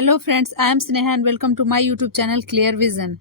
Hello friends, I am Sneha and welcome to my YouTube channel clear vision.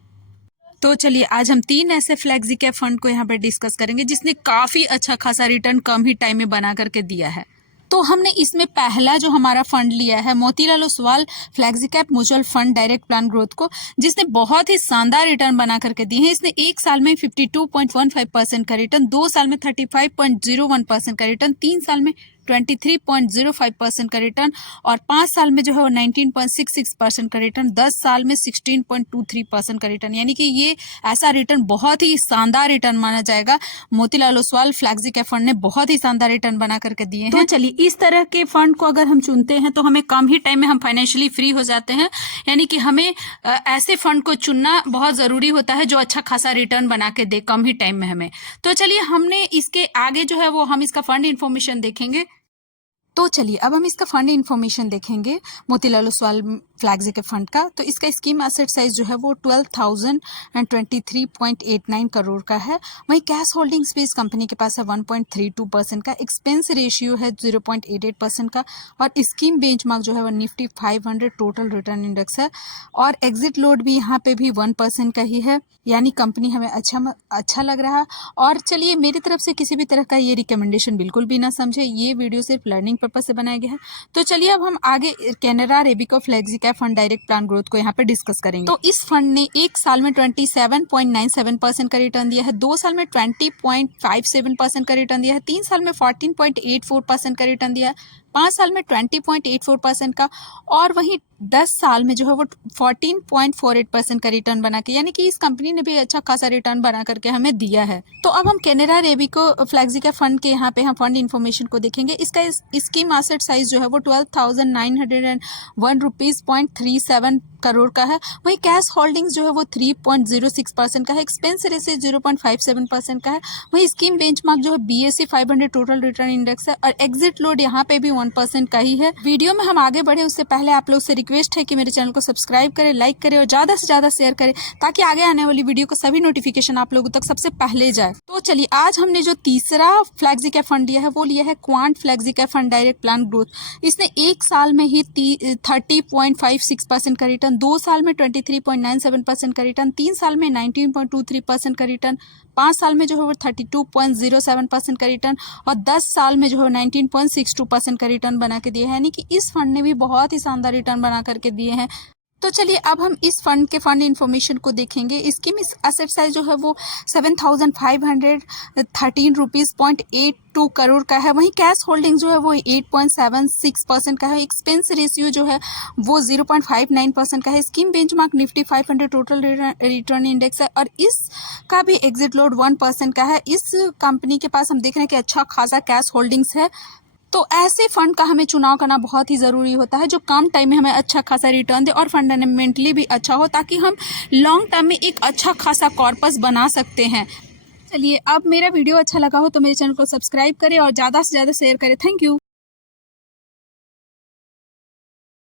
तो चलिए आज हम 3 ऐसे फ्लेक्सी कैप फंड को यहाँ पर डिस्कस करेंगे जिसने काफ़ी अच्छा खासा रिटर्न कम ही टाइम में बना करके दिया है। तो हमने इसमें पहला जो हमारा फंड लिया है Motilal Oswal flexi cap mutual fund direct plan growth को, जिसने बहुत ही शानदार रिटर्न बना करके दिए हैं। इसने 1 साल में 52.15% का रिटर्न, 2 साल में 35.01% का रिटर्न, 3 साल में 23.05% का रिटर्न और 5 साल में जो है वो 19.66% का रिटर्न, 10 साल में 16.23% का रिटर्न। यानी कि ये ऐसा रिटर्न बहुत ही शानदार रिटर्न माना जाएगा। Motilal Oswal flexi cap fund ने बहुत ही शानदार रिटर्न बना करके दिए हैं। तो चलिए इस तरह के फंड को अगर हम चुनते हैं तो हमें कम ही टाइम में हम फाइनेंशियली फ्री हो जाते हैं। यानी कि हमें ऐसे फंड को चुनना बहुत जरूरी होता है जो अच्छा खासा रिटर्न बना के दे कम ही टाइम में हमें। तो चलिए हमने इसके आगे जो है वो हम इसका फंड इन्फॉर्मेशन देखेंगे। तो चलिए अब हम इसका फंड इन्फॉर्मेशन देखेंगे मोतीलाल ओसवाल फ्लेक्सी के फंड का। तो इसका स्कीम एसेट साइज जो है वो 12,023.89 करोड़ का है। वहीं कैश होल्डिंग्स भी इस कंपनी के पास है 1.32% का। एक्सपेंस रेशियो है 0.88% का और स्कीम बेंचमार्क जो है वो निफ्टी 500 टोटल रिटर्न इंडेक्स है और एग्जिट लोड भी यहाँ पे भी 1% का ही है। यानी कंपनी हमें अच्छा लग रहा है। और चलिए मेरी तरफ से किसी भी तरह का ये रिकमेंडेशन बिल्कुल भी ना समझे, ये वीडियो सिर्फ लर्निंग पर्पज से बनाया गया है। तो चलिए अब हम आगे Canara Robeco flexi cap fund direct plan growth को यहाँ पे डिस्कस करेंगे। तो इस फंड ने 1 साल में 27.97% का रिटर्न दिया है, 2 साल में 20.57% का रिटर्न दिया है, 3 साल में 14.84% का रिटर्न दिया है, 5 साल में 20.84% का और वहीं 10 साल में जो है वो 14.48% का रिटर्न बना के, यानी कि इस कंपनी ने भी अच्छा खासा रिटर्न बना करके हमें दिया है। तो अब हम Canara Robeco flexi cap fund के यहाँ पे हम फंड इन्फॉर्मेशन को देखेंगे। इसका स्कीम एसेट साइज जो है वो 12,901 रुपीज 0.37 करोड़ का है। वहीं कैश होल्डिंग्स जो है वो 3.06% का है। एक्सपेंस रेशियो 0.57% का है। वहीं स्कीम बेंचमार्क जो है BSE 500 टोटल रिटर्न इंडेक्स है और एग्जिट लोड यहाँ पे भी 1% का ही है। वीडियो में हम आगे बढ़े उससे पहले आप लोग से रिक्वेस्ट है कि मेरे चैनल को सब्सक्राइब करें, लाइक करें और ज्यादा से ज्यादा शेयर करें ताकि आगे आने वाली वीडियो को सभी नोटिफिकेशन आप लोगों तक सबसे पहले जाए। तो चलिए आज हमने जो तीसरा फ्लेक्सी कैप फंड लिया है वो लिया है quant flexi cap fund direct plan growth. इसने 1 साल में ही 30.56% का रिटर्न, 2 साल में 23.97% का रिटर्न, 3 साल में 19.23% का रिटर्न, 5 साल में जो है वो 32.07% का रिटर्न और 10 साल में जो है 19.62% का रिटर्न बना के दिए हैं। यानी कि इस फंड ने भी बहुत ही शानदार रिटर्न बना करके दिए हैं। तो चलिए अब हम इस फंड के फंड इन्फॉर्मेशन को देखेंगे। इसकी एसेट साइज जो है वो 7,513 रुपीज 0.82 करोड़ का है। वहीं कैश होल्डिंग जो है वो 8.76% का है। एक्सपेंस रेशियो जो है वो 0.59% का है। Scheme benchmark Nifty 500 total return index है और इसका भी एग्जिट लोड 1% का है। इस कंपनी के पास हम देख रहे हैं कि अच्छा खासा कैश होल्डिंग्स है। तो ऐसे फंड का हमें चुनाव करना बहुत ही ज़रूरी होता है जो कम टाइम में हमें अच्छा खासा रिटर्न दे और फंडामेंटली भी अच्छा हो, ताकि हम लॉन्ग टर्म में एक अच्छा खासा कॉर्पस बना सकते हैं। चलिए अब मेरा वीडियो अच्छा लगा हो तो मेरे चैनल को सब्सक्राइब करें और ज़्यादा से ज़्यादा शेयर करें। Thank you.